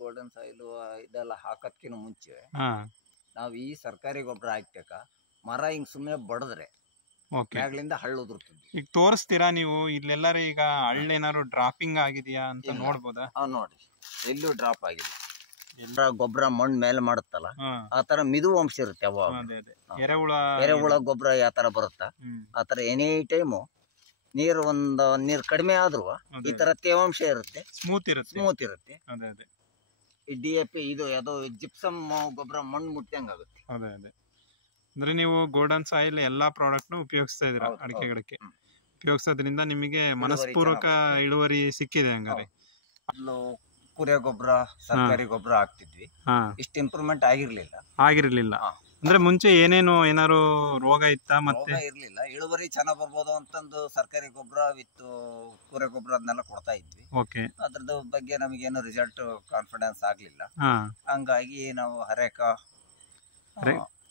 Golden soil ಇದೆಲ್ಲ ಹಾಕೋದ್ಕಿಂತ ಮುಂಚೆ ಹಾ ನಾವು ಈ ಸರ್ಕಾರಿ ಗೊಬ್ಬರ ಹಾಕ್ತೇಕ ಮರ ಹಿಂಗ್ ಸುಮ್ಮನೆ ಬಡದ್ರೆ ಓಕೆ. ಮ್ಯಾಗ್ಲಿಂದ ಹಳ್ಳು ಉದುರ್ತದೆ. ಈಗ ತೋರಿಸ್ತೀರಾ ನೀವು ಇಲ್ಲೆಲ್ಲಾರು ಈಗ ಹಳ್ಳ ಏನಾದ್ರು ಡ್ರಾಪಿಂಗ್ ಆಗಿದೆಯಾ ಅಂತ ನೋಡ್ಬೋದಾ? ನೋಡ್ರಿ ಎಲ್ಲೂ ಡ್ರಾಪ್ ಆಗಿದೆ. ಗೊಬ್ಬರ ಮಣ್ಣು ಮೇಲೆ ಮಾಡುತ್ತಲ್ಲ ಆ ತರ ಮಿದು ಅಂಶ ಇರುತ್ತೆ. ಅವಾಗ ಎರೆಹುಳ ಗೊಬ್ಬರ ಯಾವ ತರ ಬರುತ್ತಾ ಆ ತರ ಎನಿ ಟೈಮು ನೀರು ಕಡಿಮೆ ಆದ್ರೂ ಈ ತರ ತೇವಾಂಶ ಇರುತ್ತೆ, ಸ್ಮೂತ್ ಇರುತ್ತೆ. ಈ DAP ಇದು ಯಾವ್ದೋ ಜಿಪ್ಸಮ್ ಗೊಬ್ಬರ ಮಣ್ಣು ಮುಟ್ಟಂಗಾಗುತ್ತೆ. ಅಂದ್ರೆ ನೀವು ಗೋಲ್ಡನ್ ಸಾಯಿಲ್ ಎಲ್ಲಾ ಪ್ರಾಡಕ್ಟ್ ಉಪಯೋಗಿಸ್ತಾ ಇದೀರಾ ಅಡಿಕೆ ಗಿಡಕ್ಕೆ. ಉಪಯೋಗಿಸೋದ್ರಿಂದ ನಿಮಗೆ ಮನಸ್ಪೂರ್ವಕ ಇಳುವರಿ ಸಿಕ್ಕಿದೆ ಹಂಗಾರೆ. ಕುರಿ ಗೊಬ್ಬರ ಸರ್ಕಾರಿ ಗೊಬ್ಬರ ಹಾಕ್ತಿದ್ವಿ, ಇಷ್ಟು ಇಂಪ್ರೂವ್ಮೆಂಟ್ ಆಗಿರ್ಲಿಲ್ಲ. ಅಂದ್ರೆ ಮುಂಚೆ ಏನಾರು ರೋಗ ಇತ್ತ? ಮತ್ತೆ ಇರ್ಲಿಲ್ಲ, ಇಳುವರಿ ಚೆನ್ನಾಗ್ ಬರ್ಬೋದು ಅಂತಂದು ಸರ್ಕಾರಿ ಗೊಬ್ಬರ ವಿತ್ ಕುರಿ ಗೊಬ್ಬರ ಅದನ್ನೆಲ್ಲ ಕೊಡ್ತಾ ಇದ್ವಿ. ಅದ್ರದ್ದು ಬಗ್ಗೆ ನಮಗೇನು ರಿಸಲ್ಟ್ ಕಾನ್ಫಿಡೆನ್ಸ್ ಆಗ್ಲಿಲ್ಲ. ಹಂಗಾಗಿ ನಾವು ಹರೇಕ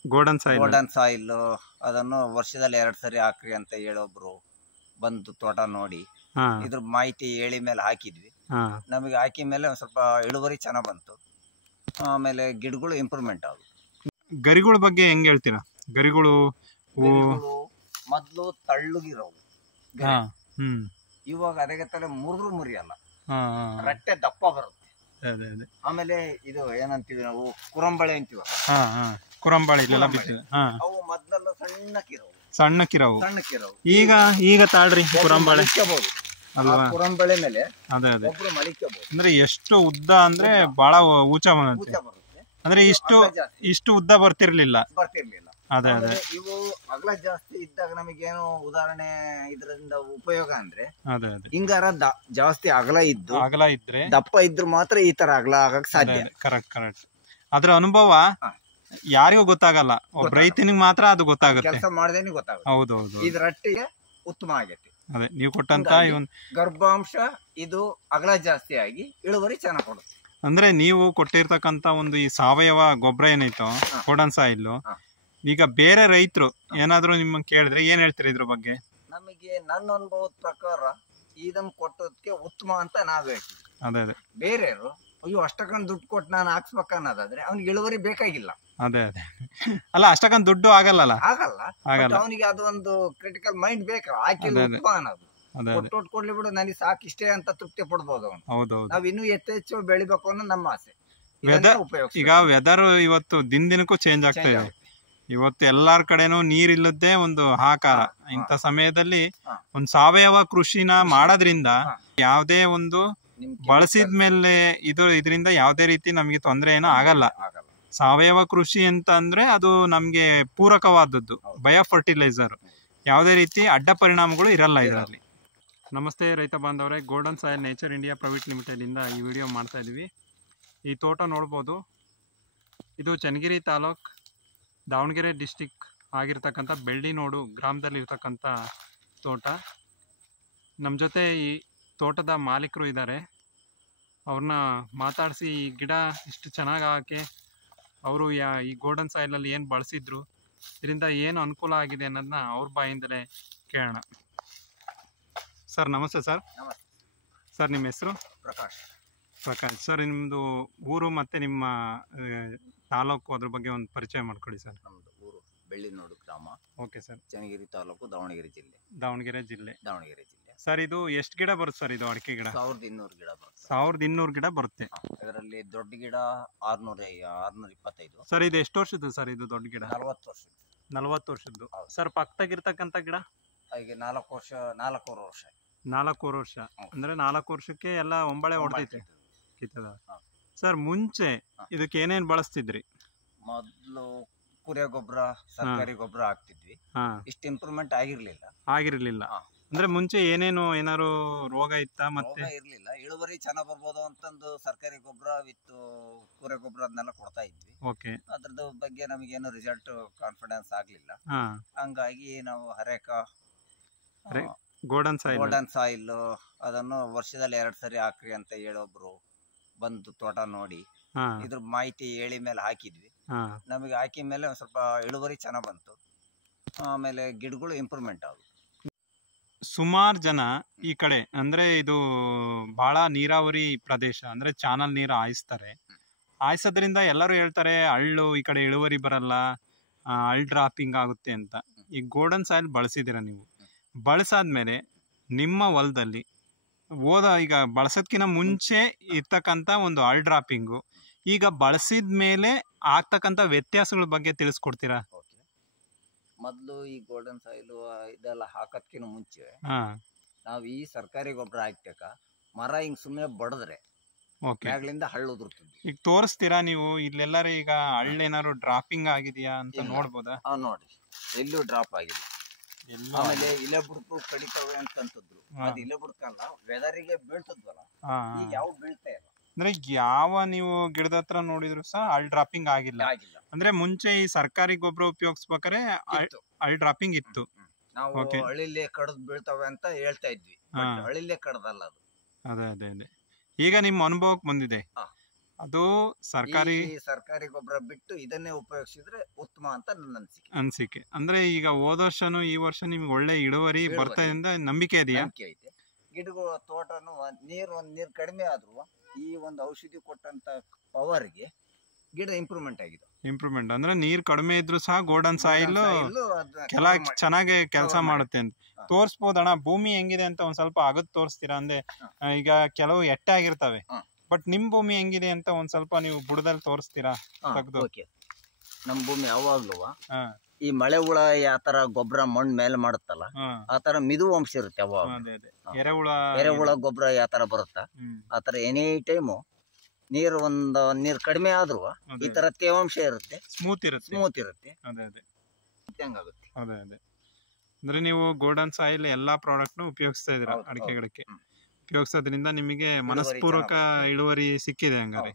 ಗೋಲ್ಡನ್ ಸಾಯಿಲ್ ಅದನ್ನು ವರ್ಷದಲ್ಲಿ 2 ಸರಿ ಹಾಕ್ರಿ ಅಂತ ಹೇಳೊಬ್ರು ಬಂದು ತೋಟ ನೋಡಿ ಇದ್ರ ಮಾಹಿತಿ ಹೇಳಿ ಮೇಲೆ ಹಾಕಿದ್ವಿ. ನಮಗೆ ಹಾಕಿ ಮೇಲೆ ಒಂದ್ ಸ್ವಲ್ಪ ಇಳುವರಿ ಚೆನ್ನಾಗ್ ಬಂತು. ಆಮೇಲೆ ಗಿಡಗಳು ಇಂಪ್ರೂವ್ಮೆಂಟ್ ಆಗ. ಗರಿಗಳ ಬಗ್ಗೆ ಹೆಂಗ್ ಹೇಳ್ತೀರಾ? ಗರಿಗಳು ಮೊದ್ಲು ತಳ್ಳುಗಿರೋವು, ಇವಾಗ ಅದಕ್ಕೆ ಮುರಿದ್ರು ಮುರಿಯಲ್ಲ, ರಟ್ಟೆ ದಪ್ಪ ಬರುತ್ತೆ. ಆಮೇಲೆ ಇದು ಏನಂತೀವಿ ನಾವು ಕುರಂಬಳೆ ಅಂತೀವ, ಅವು ಮೊದ್ಲೆಲ್ಲ ಸಣ್ಣಕ್ಕಿರೋವು. ಈಗ ತಾಳ್ರಿ ಕುರಂಬಳೆ ಕುರಂಬಳೆ ಮೇಲೆ ಒಬ್ರು ಮಲಿಕಬಹುದು. ಅಂದ್ರೆ ಎಷ್ಟು ಉದ್ದ ಅಂದ್ರೆ ಬಹಳ ಊಚ ಬರುತ್ತೆ. ಅಂದ್ರೆ ಇಷ್ಟು ಉದ್ದ ಬರ್ತಿರ್ಲಿಲ್ಲ. ಇವು ಅಗಲ ಜಾಸ್ತಿ ಇದ್ದಾಗ ನಮಗೇನು ಉದಾಹರಣೆ ಇದರಿಂದ ಉಪಯೋಗ ಅಂದ್ರೆ ಹಿಂಗಾರ ಜಾಸ್ತಿ ಅಗಲ ಇದ್ರೆ ದಪ್ಪ ಇದ್ರು ಮಾತ್ರ ಈ ತರ ಅಗಲ ಆಗಕ್ ಸಾಧ್ಯ. ಕರೆಕ್ಟ್. ಅದ್ರ ಅನುಭವ ಯಾರಿಗೂ ಗೊತ್ತಾಗಲ್ಲ, ಒಬ್ಬ ರೈತನಿಗೆ ಮಾತ್ರ ಅದು ಗೊತ್ತಾಗುತ್ತೆ. ಕೆಲಸ ಮಾಡದೇನೆ ಗೊತ್ತಾಗುತ್ತೆ. ಹೌದೌದು, ಇದ್ರ ರಟ್ಟಿಗೆ ಉತ್ತಮ ಆಗೈತಿ. ನೀವು ಕೊಟ್ಟಂತ ಗರ್ಭಾಂಶ ಇದು ಅಗಲ ಜಾಸ್ತಿ ಆಗಿ ಇಳುವರಿ ಚೆನ್ನಾಗಿ ಕೊಡುತ್ತೆ. ಅಂದ್ರೆ ನೀವು ಕೊಟ್ಟಿರ್ತಕ್ಕಂತ ಒಂದು ಈ ಸಾವಯವ ಗೊಬ್ಬರ ಏನೈತೋ ಗೋಲ್ಡನ್ ಸಾಯಿಲ್, ಈಗ ಬೇರೆ ರೈತರು ಏನಾದ್ರು ನಿಮ್ಮನ್ನ ಕೇಳಿದ್ರೆ ಏನ್ ಹೇಳ್ತೀರಿ ಇದ್ರ ಬಗ್ಗೆ? ನಮಗೆ ನನ್ನ ಅನುಭವದ ಪ್ರಕಾರ ಇದನ್ನ ಕೊಟ್ಟೋದಕ್ಕೆ ಉತ್ತಮ ಅಂತ ನಾವ್ ಹೇಳ್ತೀವಿ. ಬೇರೆಯವರು ಅಯ್ಯೋ ಅಷ್ಟಕ್ಕೊಂದು ದುಡ್ಡು ಕೊಟ್ಟು ನಾನು ಹಾಕ್ಸ್ಬೇಕ ಅನ್ನೋದಾದ್ರೆ ಅವ್ನಿಗೆ ಇಳುವರಿ ಬೇಕಾಗಿಲ್ಲ. ಅಲ್ಲ, ಅಷ್ಟಕ್ಕೊಂದು ದುಡ್ಡು ಆಗಲ್ಲ. ಅವನಿಗೆ ಅದೊಂದು ಕ್ರಿಟಿಕಲ್ ಮೈಂಡ್ ಬೇಕಲ್ಲ, ಹಾಕಿಲ್ಲ ಉತ್ತಮ ಅನ್ನೋದು. ಕೊಟ್ಟು ಕೊಡ್ಲಿ ಬಿಡು, ನನಗೆ ಸಾಕು ಇಷ್ಟೇ ಅಂತ ತೃಪ್ತಿ ಪಡ್ಬೋದು ಅವನು. ನಾವ್ ಇನ್ನೂ ಹೆಚ್ಚು ಬೆಳಿಬೇಕು ಅನ್ನೋ ನಮ್ಮ ಆಸೆ. ಈಗ ವೆದರ್ ಇವತ್ತು ದಿನಕ್ಕೂ ಚೇಂಜ್ ಆಗ್ತಾ ಇದೆ. ಇವತ್ತು ಎಲ್ಲಾರ ಕಡೆನೂ ನೀರಿಲ್ಲದೆ ಒಂದು ಹಾಕಾರ. ಇಂಥ ಸಮಯದಲ್ಲಿ ಒಂದು ಸಾವಯವ ಕೃಷಿನ ಮಾಡೋದ್ರಿಂದ ಯಾವ್ದೇ ಒಂದು ಬಳಸಿದ್ಮೇಲೆ ಇದರಿಂದ ಯಾವ್ದೇ ರೀತಿ ನಮ್ಗೆ ತೊಂದರೆ ಏನೋ ಆಗಲ್ಲ. ಸಾವಯವ ಕೃಷಿ ಅಂತ ಅಂದ್ರೆ ಅದು ನಮ್ಗೆ ಪೂರಕವಾದದ್ದು, ಬಯೋ ಫರ್ಟಿಲೈಸರ್. ಯಾವುದೇ ರೀತಿ ಅಡ್ಡ ಪರಿಣಾಮಗಳು ಇರಲ್ಲ ಇದರಲ್ಲಿ. ನಮಸ್ತೆ ರೈತ ಬಾಂಧವರೇ, golden soil nature India private limited ಇಂದ ಈ ವಿಡಿಯೋ ಮಾಡ್ತಾ ಇದೀವಿ. ಈ ತೋಟ ನೋಡ್ಬೋದು, ಇದು ಚನ್ನಗಿರಿ ತಾಲೂಕ್, ದಾವಣಗೆರೆ ಡಿಸ್ಟಿಕ್ ಆಗಿರ್ತಕ್ಕಂಥ ಬೆಳ್ಳಿನೋಡು ಗ್ರಾಮದಲ್ಲಿ ಇರ್ತಕ್ಕಂಥ ತೋಟ. ನಮ್ಮ ಜೊತೆ ಈ ತೋಟದ ಮಾಲೀಕರು ಇದ್ದಾರೆ. ಅವ್ರನ್ನ ಮಾತಾಡಿಸಿ ಈ ಗಿಡ ಇಷ್ಟು ಚೆನ್ನಾಗಿ ಆಗೋಕ್ಕೆ ಅವರು ಈ ಗೋಲ್ಡನ್ ಸಾಯಿಲಲ್ಲಿ ಏನು ಬಳಸಿದ್ರು, ಇದರಿಂದ ಏನು ಅನುಕೂಲ ಆಗಿದೆ ಅನ್ನೋದನ್ನ ಅವ್ರ ಬಾಯಿಂದಲೇ ಕೇಳೋಣ. ಸರ್ ನಮಸ್ತೆ. ಸರ್ ನಿಮ್ಮ ಹೆಸರು? ಪ್ರಕಾಶ್. ಸರ್ ನಿಮ್ಮದು ಊರು ಮತ್ತು ನಿಮ್ಮ ತಾಲೂಕು, ಅದ್ರ ಬಗ್ಗೆ ಒಂದು ಪರಿಚಯ ಮಾಡ್ಕೊಡಿ ಸರ್. ನಮ್ಮದು ಊರು ಬೆಳ್ಳಿನೋಡು ಗ್ರಾಮ. Okay sir. ಚನ್ನಗಿರಿ ತಾಲೂಕು, ದಾವಣಗೆರೆ ಜಿಲ್ಲೆ. ಸರ್ ಇದು ಎಷ್ಟು ಗಿಡ ಬರುತ್ತೆ ಸರ್? ಇದು ಅಡಿಕೆ ಗಿಡ 1200 ಗಿಡ ಬರುತ್ತೆ. 1200 ಗಿಡ ಬರುತ್ತೆ. ಇದರಲ್ಲಿ ದೊಡ್ಡ ಗಿಡ 625. ಸರ್ ಇದು ಎಷ್ಟು ವರ್ಷದ್ದು ಸರ್? ಇದು ದೊಡ್ಡ ಗಿಡ 40 ವರ್ಷದ್ದು. ಸರ್ ಪಕ್ಕದಾಗಿರ್ತಕ್ಕಂಥ ಗಿಡ ಈಗ 4 ವರ್ಷ. 4 ವರ್ಷ ಅಂದ್ರೆ 4 ವರ್ಷಕ್ಕೆ ಎಲ್ಲ ಒಂಬಳೆ ಹೊಡೆದೈತೆ, ಕಿತ್ತದ. ಸರ್ ಮುಂಚೆ ಇದಕ್ಕೆ ಏನೇನ್ ಬಳಸ್ತಿದ್ರಿ? ಮೊದ್ಲು ಕುರಿ ಗೊಬ್ಬರ ಸರ್ಕಾರಿ ಗೊಬ್ಬರ ಹಾಕ್ತಿದ್ವಿ, ಇಷ್ಟು ಇಂಪ್ರೂವ್ಮೆಂಟ್ ಆಗಿರ್ಲಿಲ್ಲ. ಅಂದ್ರೆ ಮುಂಚೆ ಏನಾರು ರೋಗ ಇತ್ತ? ಮತ್ತೆ ಇರ್ಲಿಲ್ಲ, ಇಳುವರಿ ಚೆನ್ನಾಗ್ ಬರ್ಬೋದು ಅಂತಂದು ಸರ್ಕಾರಿ ಗೊಬ್ಬರ ವಿತ್ ಕುರಿ ಗೊಬ್ಬರ ಅದನ್ನೆಲ್ಲ ಕೊಡ್ತಾ ಇದ್ವಿ. ಅದ್ರದ್ದು ಬಗ್ಗೆ ನಮಗೇನು ರಿಸಲ್ಟ್ ಕಾನ್ಫಿಡೆನ್ಸ್ ಆಗ್ಲಿಲ್ಲ. ಹಂಗಾಗಿ ನಾವು ಹರೇಕ ಗೋಲ್ಡನ್ ಸಾಯಿಲ್ ಅದನ್ನು ವರ್ಷದಲ್ಲಿ 2 ಸರಿ ಹಾಕ್ರಿ ಅಂತ ಹೇಳೊಬ್ರು ಬಂದು ತೋಟ ನೋಡಿ ಇದ್ರ ಮಾಹಿತಿ ಹೇಳಿ ಮೇಲೆ ಹಾಕಿದ್ವಿ. ನಮಗೆ ಹಾಕಿ ಮೇಲೆ ಒಂದ್ ಸ್ವಲ್ಪ ಇಳುವರಿ ಚೆನ್ನಾಗ್ ಬಂತು. ಆಮೇಲೆ ಗಿಡಗಳು ಇಂಪ್ರೂವ್ಮೆಂಟ್ ಆಗ. ಸುಮಾರು ಜನ ಈ ಕಡೆ ಅಂದ್ರೆ ಇದು ಬಹಳ ನೀರಾವರಿ ಪ್ರದೇಶ, ಅಂದ್ರೆ ಚಾನಲ್ ನೀರು ಹಾಯಿಸ್ತಾರೆ. ಹಾಯಿಸೋದ್ರಿಂದ ಎಲ್ಲರೂ ಹೇಳ್ತಾರೆ ಹಳ್ಳು ಈ ಕಡೆ ಇಳುವರಿ ಬರಲ್ಲ, ಹಳ್ ಡ್ರಾಪಿಂಗ್ ಆಗುತ್ತೆ ಅಂತ. ಈ ಗೋಲ್ಡನ್ ಸಾಯಿಲ್ ಬಳಸಿದ್ದೀರಾ ನೀವು, ಬಳಸಾದ್ಮೇಲೆ ನಿಮ್ಮ ಹೊಲದಲ್ಲಿ ಈಗ ಬಳಸೋದ್ಕಿಂತ ಮುಂಚೆ ಇರ್ತಕ್ಕಂಥ ಒಂದು ಹಳ್ ಡ್ರಾಪಿಂಗು, ಈಗ ಬಳಸಿದ ಮೇಲೆ ಆಗ್ತಕ್ಕಂಥ ವ್ಯತ್ಯಾಸಗಳ ಬಗ್ಗೆ ತಿಳಿಸ್ಕೊಡ್ತೀರಾ? ಮೊದಲು ಈ ಗೋಲ್ಡನ್ ಸಾಯಿಲ್ ಇದೆಲ್ಲ ಹಾಕೋದ್ಕಿಂತ ಮುಂಚೆ ನಾವು ಈ ಸರ್ಕಾರಿ ಗೊಬ್ಬರ ಹಾಕ್ತೇಕ ಮರ ಹಿಂಗ್ ಸುಮ್ಮನೆ ಬಡದ್ರೆ ಮ್ಯಾಗ್ಲಿಂದ ಹಳ್ಳು ಉದುರ್ತದೆ. ಈಗ ತೋರಿಸ್ತೀರಾ ನೀವು ಇಲ್ಲೆಲ್ಲಾರು ಈಗ ಹಳ್ಳೇನಾರು ಡ್ರಾಪಿಂಗ್ ಆಗಿದೆಯಾ ಅಂತ ನೋಡ್ಬೋದಾ? ನೋಡಿ, ಎಲ್ಲೂ ಡ್ರಾಪ್ ಆಗಿದೆ. ಆಮೇಲೆ ಇಲೆ ಬುಡಕು ಕಡಿತವೆ ಅಂತಂತದ್ರು, ಅದು ಇಲೆ ಬುಡಕಲ್ಲ, ವೆದರಿಗೆ ಬೀಳ್ತದ್ವಲ್ಲ, ಈಗ ಯಾವ ಬೀಳ್ತಾ ಇಲ್ಲ. ಅಂದ್ರೆ ಯಾವ ನೀವು ಗಿಡದ ಹತ್ರ ನೋಡಿದ್ರು ಸಹ ಹಳ್ ಡ್ರಾಪಿಂಗ್ ಆಗಿಲ್ಲ. ಅಂದ್ರೆ ಮುಂಚೆ ಈ ಸರ್ಕಾರಿ ಗೊಬ್ಬರ ಉಪಯೋಗಿಸ್ಬೇಕಾದ್ರೆ ಹಳ್ ಡ್ರಾಪಿಂಗ್ ಇತ್ತು. ನಾವು ಹಳ್ಳಿಲೇ ಕಡದ್ ಬೀಳ್ತವೆ ಅಂತ ಹೇಳ್ತಾ ಇದ್ವಿ, ಹಳ್ಳಿಲೇ ಕಡದಲ್ಲ ಅದು. ಅದೇ ಅದೇ ಅದೇ ಈಗ ನಿಮ್ಮ ಅನುಭವಕ್ಕೆ ಬಂದಿದೆ, ಅದು ಸರ್ಕಾರಿ ಗೊಬ್ಬರ ಬಿಟ್ಟು ಇದನ್ನೇ ಉಪಯೋಗಿಸಿದ್ರೆ ಉತ್ತಮ ಅಂತ ನನ್ನ ಅನ್ಸಿಕೆ. ಅಂದ್ರೆ ಈಗ ಹೋದ ವರ್ಷನು ಈ ವರ್ಷ ನಿಮ್ಗೆ ಒಳ್ಳೆ ಇಳುವರಿ ಬರ್ತಾ ಇದೆ ನಂಬಿಕೆ ಇದೆಯಾ? ಐತೆ. ಗಿಡಗಳು ತೋಟನು ನೀರ್ ಕಡಿಮೆ ಆದ್ರೂ ಈ ಒಂದು ಔಷಧಿ ಕೊಟ್ಟಂತ ಪವರ್ಗೆ ಗಿಡ ಇಂಪ್ರೂವ್ಮೆಂಟ್ ಆಗಿದೆ. ಇಂಪ್ರೂವ್ಮೆಂಟ್ ಅಂದ್ರೆ ನೀರ್ ಕಡಿಮೆ ಇದ್ರು ಸಹ ಗೋಲ್ಡನ್ ಸಾಯಿಲ್ ಚೆನ್ನಾಗಿ ಕೆಲಸ ಮಾಡುತ್ತೆ ಅಂತ ತೋರಿಸಬಹುದಣ್ಣ. ಭೂಮಿ ಹೆಂಗಿದೆ ಅಂತ ಒಂದ್ ಸ್ವಲ್ಪ ಅಗದ್ ತೋರಿಸ್ತೀರಾ? ಅಂದ್ರೆ ಈಗ ಕೆಲವು ಎಟ್ಟೆ ಆಗಿರ್ತವೆ, ಬಟ್ ನಿಮ್ ಭೂಮಿ ಹೆಂಗಿದೆ ಅಂತ ಒಂದ್ ಸ್ವಲ್ಪ ನೀವು ಬುಡದಲ್ಲಿ ತೋರಿಸ್ತೀರಾ? ನಮ್ ಭೂಮಿ ಯಾವಾಗ್ಲೂ ಈ ಮಳೆ ಹುಳ ಯಾತರ ಗೊಬ್ಬರ ಮಣ್ಣು ಮೇಲೆ ಮಾಡುತ್ತಲ್ಲ, ಆತರ ಮಿದು ಅಂಶ ಇರುತ್ತೆ. ಯಾವಾಗ ಎರೆಹುಳ ಗೊಬ್ಬರ ಯಾತರ ಬರುತ್ತ ಆತರ ಎನಿ ಟೈಮು ನೀರ್ ಕಡಿಮೆ ಆದ್ರೂ ಈ ತರ ತೇವಾಂಶ ಇರುತ್ತೆ, ಸ್ಮೂತ್ ಇರುತ್ತೆ. ಹೆಂಗಾಗುತ್ತೆ? ಅದೇ ಅದೇ ಅಂದ್ರೆ ನೀವು ಗೋಲ್ಡನ್ ಸಾಯಿಲ್ ಎಲ್ಲಾ ಪ್ರಾಡಕ್ಟ್ ಉಪಯೋಗಿಸ್ತಾ ಇದೀರಾ ಅಡಿಕೆ ಗಿಡಕ್ಕೆ. ಉಪಯೋಗಿಸೋದ್ರಿಂದ ನಿಮಗೆ ಮನಸ್ಪೂರ್ವಕ ಇಳುವರಿ ಸಿಕ್ಕಿದೆ. ಹಂಗಾರೆ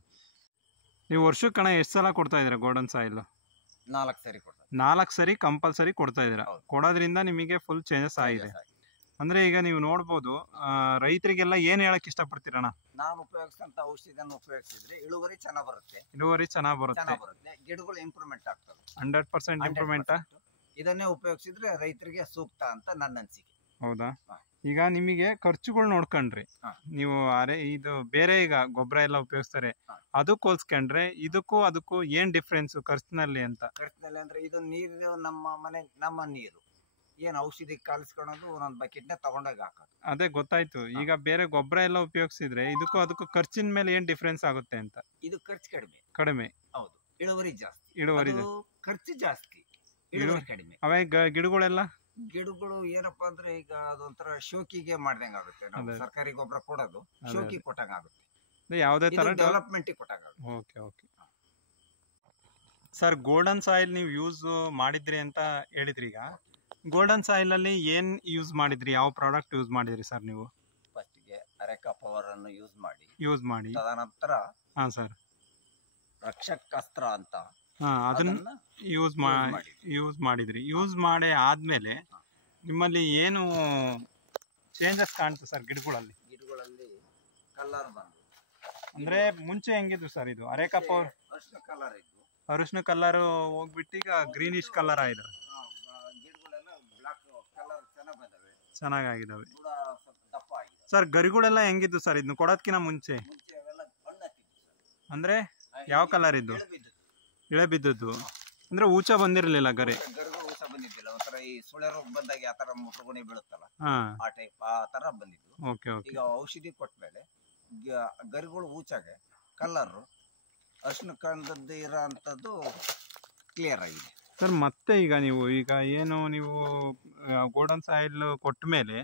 ನೀವು ವರ್ಷಕ್ಕೆ ಎಷ್ಟು ಸಲ ಕೊಡ್ತಾ ಇದೀರಾ ಗೋಲ್ಡನ್ ಸಾಯಿಲ್? 4 ಸರಿ ಕಂಪಲ್ಸರಿ ಕೊಡ್ತಾ ಇದೀರಾ. ಕೊಡೋದ್ರಿಂದ ನಿಮಗೆ ಫುಲ್ ಚೇಂಜಸ್ ಆಗಿದೆ. ಅಂದ್ರೆ ಈಗ ನೀವು ನೋಡ್ಬೋದು, ರೈತರಿಗೆಲ್ಲ ಏನ್ ಹೇಳಕ್ ಇಷ್ಟಪಡ್ತೀರಣ್ಣ? ನಾನು ಉಪಯೋಗಿಸಿದಂತ ಔಷಧಿಯನ್ನು ಉಪಯೋಗಿಸಿದ್ರೆ ಇಳುವರಿ ಚೆನ್ನಾಗಿ ಬರುತ್ತೆ, ಗಿಡಗಳು ಇಂಪ್ರೂವ್ಮೆಂಟ್ ಆಗ್ತವೆ. 100% ಇಂಪ್ರೂವ್ಮೆಂಟ್. ಇದನ್ನೇ ಉಪಯೋಗಿಸಿದ್ರೆ ರೈತರಿಗೆ ಸೂಕ್ತ ಅಂತ ನನ್ನ ಅನಿಸಿಕೆ. ಹೌದಾ? ಈಗ ನಿಮಗೆ ಖರ್ಚುಗಳು ನೋಡ್ಕೊಂಡ್ರಿ ನೀವು, ಇದು ಬೇರೆ ಈಗ ಗೊಬ್ಬರ ಎಲ್ಲ ಉಪಯೋಗಿಸ್ತಾರೆ, ಅದಕ್ಕೆ ಹೋಲ್ಸ್ಕೊಂಡ್ರೆ ಅದಕ್ಕೂ ಏನ್ ಡಿಫ್ರೆನ್ಸ್ ಖರ್ಚಿನಲ್ಲಿ ಅಂತ? ಖರ್ಚಿನಲ್ಲಿ ಅಂದ್ರೆ ಇದು ನೀರು ನಮ್ಮ ನೀರು ಏನ್ ಔಷಧಿ ಕಾಲಿಸ್ಕೊಳೋದು ಒಂದೊಂದು ಬಕೆಟ್ ನ ತಗೊಂಡಾಗ ಹಾಕೋದು. ಅದೇ ಗೊತ್ತಾಯ್ತು. ಈಗ ಬೇರೆ ಗೊಬ್ಬರ ಎಲ್ಲ ಉಪಯೋಗಿಸಿದ್ರೆ ಅದಕ್ಕೂ ಖರ್ಚಿನ ಮೇಲೆ ಏನ್ ಡಿಫ್ರೆನ್ಸ್ ಆಗುತ್ತೆ ಅಂತ? ಇದು ಖರ್ಚು ಕಡಿಮೆ. ಹೌದು, ಇಳುವರಿ ಖರ್ಚು ಜಾಸ್ತಿ, ಇಳುವರಿ ಕಡಿಮೆ. ಅವೇ ಗಿಡಗಳು ಏನಪ್ಪಾ ಅಂದ್ರೆ ಈಗ ಅದೊಂಥರ ಶೋಕಿಗೆ ಮಾಡ್ದಂಗ ಆಗುತ್ತೆ. ನಾವು ಸರ್ಕಾರಿ ಗೊಬ್ಬರ ಕೊಡೋದು ಶೋಕಿ ಕೊಟ್ಟಂಗ ಆಗುತ್ತೆ, ಯಾವುದೇ ತರ ಡೆವಲಪ್ಮೆಂಟ್ ಕೊಟ್ಟಂಗ. ಓಕೆ ಸರ್, ಗೋಲ್ಡನ್ ಸಾಯಿಲ್ ನೀವು ಯೂಸ್ ಮಾಡಿದ್ರಿ ಅಂತ ಹೇಳಿದ್ರಿ. ಈಗ ಗೋಲ್ಡನ್ ಸಾಯಿಲ್ ಅಲ್ಲಿ ಏನ್ ಯೂಸ್ ಮಾಡಿದ್ರಿ? ಯಾವ ಪ್ರಾಡಕ್ಟ್ ಯೂಸ್ ಮಾಡಿದ್ರಿ ಸರ್ ನೀವು? ಫಸ್ಟ್ ಗೆ ಅರೆಕಾ ಪವರ್ ಅನ್ನು ಯೂಸ್ ಮಾಡಿ ತದನಂತರ ಸರ್ ರಕ್ಷಕಾಸ್ತ್ರ ಅಂತ ಅದನ್ನ ಯೂಸ್ ಮಾಡಿದ್ರಿ. ಯೂಸ್ ಮಾಡಿ ಆದ್ಮೇಲೆ ನಿಮ್ಮಲ್ಲಿ ಏನು ಚೇಂಜಸ್ ಕಾಣ್ತು ಸರ್ ಗಿಡಗಳಲ್ಲಿ? ಕಲರ್ ಬಂದು, ಅಂದ್ರೆ ಮುಂಚೆ ಹೆಂಗಿದ್ರು ಸರ್ ಇದು ಅರೆಕಾ ಪವರ್? ಅರಿಶಿನ ಕಲರ್ ಹೋಗ್ಬಿಟ್ಟು ಈಗ ಗ್ರೀನಿಶ್ ಕಲರ್ ಆಗಿದೆ. ಚೆನ್ನಾಗಿದಾವೆ ಸರ್. ಗರಿಗಳೆಲ್ಲ ಹೆಂಗಿದ್ದು ಸರ್ ಇದನ್ನ ಕೊಡೋದ್ಕಿಂತ ಮುಂಚೆ? ಅಂದ್ರೆ ಯಾವ ಕಲರ್ ಇದ್ದು? ಇಳೆ ಬಿದ್ದದ್ದು ಅಂದ್ರೆ ಊಚ ಬಂದಿರಲಿಲ್ಲ ಗರಿ? ಒಂಥರ ಈ ಸುಳೆ ರೋಗ ಬಂದಾಗ ಯಾವ ತರ ಮುಟ್ರುಗುಣಿ ಬೀಳುತ್ತಲ್ಲ, ಆ ಟೈಪ್ ಆ ತರ ಬಂದಿದ್ದು. ಈಗ ಔಷಧಿ ಕೊಟ್ಮೇಲೆ ಗರಿಗಳು ಊಚಾಗೆ ಕಲರ್ ಅರಿಶಿನ ಕಂಡದ್ದು ಇರೋ ಅಂತದ್ದು ಕ್ಲಿಯರ್ ಆಗಿದೆ ಸರ್. ಮತ್ತೆ ಈಗ ಏನು ನೀವು ಗೋಲ್ಡನ್ ಸಾಯಿಲ್ ಕೊಟ್ಟ ಮೇಲೆ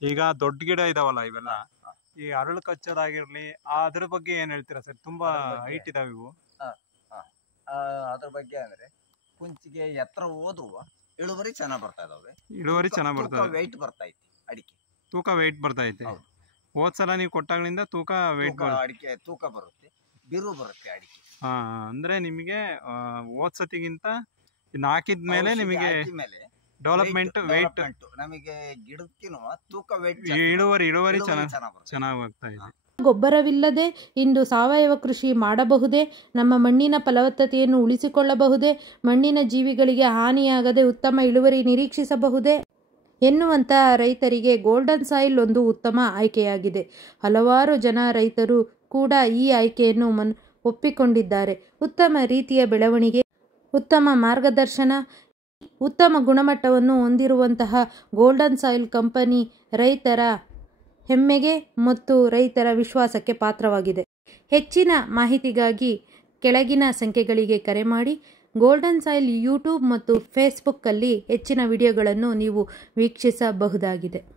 ಈಗ ದೊಡ್ಡ ಗಿಡ ಇದಾವಲ್ಲ ಇವೆಲ್ಲ, ಈ ಅರಳು ಕಚ್ಚೋದಾಗಿರ್ಲಿ ಅದ್ರ ಬಗ್ಗೆ ಏನ್ ಹೇಳ್ತೀರಾ ಸರ್? ತುಂಬಾ ಹೈಟ್ ಇದಾವೆ ಇವು. ಅದ್ರ ಬಗ್ಗೆ ಅಂದ್ರೆ ಕುಂಚಿಗೆ ಎತ್ತರ ಹೋದ್ರು ಇಳುವರಿ ಚೆನ್ನಾಗ್ ಬರ್ತಾ ಇದಾವೆ. ವೆಯ್ಟ್ ಬರ್ತೈತಿ, ಅಡಿಕೆ ತೂಕ ವೆಯ್ಟ್ ಬರ್ತೈತೆ. ಹೋದ್ಸಲ ನೀವು ಕೊಟ್ಟಾಗ್ಲಿಂದ ತೂಕ ವೆಯ್ಟ್ ಅಡಿಕೆ ತೂಕ ಬರುತ್ತೆ, ಬಿರು ಬರುತ್ತೆ ಅಡಿಕೆ. ಅಂದ್ರೆ ನಿಮಗೆ ಹೋದ್ಸತಿಗಿಂತ ಹಾಕಿದ್ಮೇಲೆ ನಿಮಗೆ ಡೆವಲಪ್ಮೆಂಟ್ ವೆಯ್ಟ್ ನಮಗೆ ಗಿಡಕ್ಕಿನ ತೂಕ ವೆಯ್ಟ್ ಇಳುವರಿ ಚೆನ್ನಾಗ್ತಾ ಇದೆ. ಗೊಬ್ಬರವಿಲ್ಲದೆ ಇಂದು ಸಾವಯವ ಕೃಷಿ ಮಾಡಬಹುದೇ? ನಮ್ಮ ಮಣ್ಣಿನ ಫಲವತ್ತತೆಯನ್ನು ಉಳಿಸಿಕೊಳ್ಳಬಹುದೇ? ಮಣ್ಣಿನ ಜೀವಿಗಳಿಗೆ ಹಾನಿಯಾಗದೆ ಉತ್ತಮ ಇಳುವರಿ ನಿರೀಕ್ಷಿಸಬಹುದೇ? ಎನ್ನುವಂಥ ರೈತರಿಗೆ ಗೋಲ್ಡನ್ ಸಾಯಿಲ್ ಒಂದು ಉತ್ತಮ ಆಯ್ಕೆಯಾಗಿದೆ. ಹಲವಾರು ಜನ ರೈತರು ಕೂಡ ಈ ಆಯ್ಕೆಯನ್ನು ಒಪ್ಪಿಕೊಂಡಿದ್ದಾರೆ. ಉತ್ತಮ ರೀತಿಯ ಬೆಳವಣಿಗೆ, ಉತ್ತಮ ಮಾರ್ಗದರ್ಶನ, ಉತ್ತಮ ಗುಣಮಟ್ಟವನ್ನು ಹೊಂದಿರುವಂತಹ ಗೋಲ್ಡನ್ ಸಾಯಿಲ್ ಕಂಪನಿ ರೈತರ ಹೆಮ್ಮೆಗೆ ಮತ್ತು ರೈತರ ವಿಶ್ವಾಸಕ್ಕೆ ಪಾತ್ರವಾಗಿದೆ. ಹೆಚ್ಚಿನ ಮಾಹಿತಿಗಾಗಿ ಕೆಳಗಿನ ಸಂಖ್ಯೆಗಳಿಗೆ ಕರೆ ಮಾಡಿ. ಗೋಲ್ಡನ್ ಸಾಯಿಲ್ ಯೂಟ್ಯೂಬ್ ಮತ್ತು ಫೇಸ್ಬುಕ್ಕಲ್ಲಿ ಹೆಚ್ಚಿನ ವಿಡಿಯೋಗಳನ್ನು ನೀವು ವೀಕ್ಷಿಸಬಹುದಾಗಿದೆ.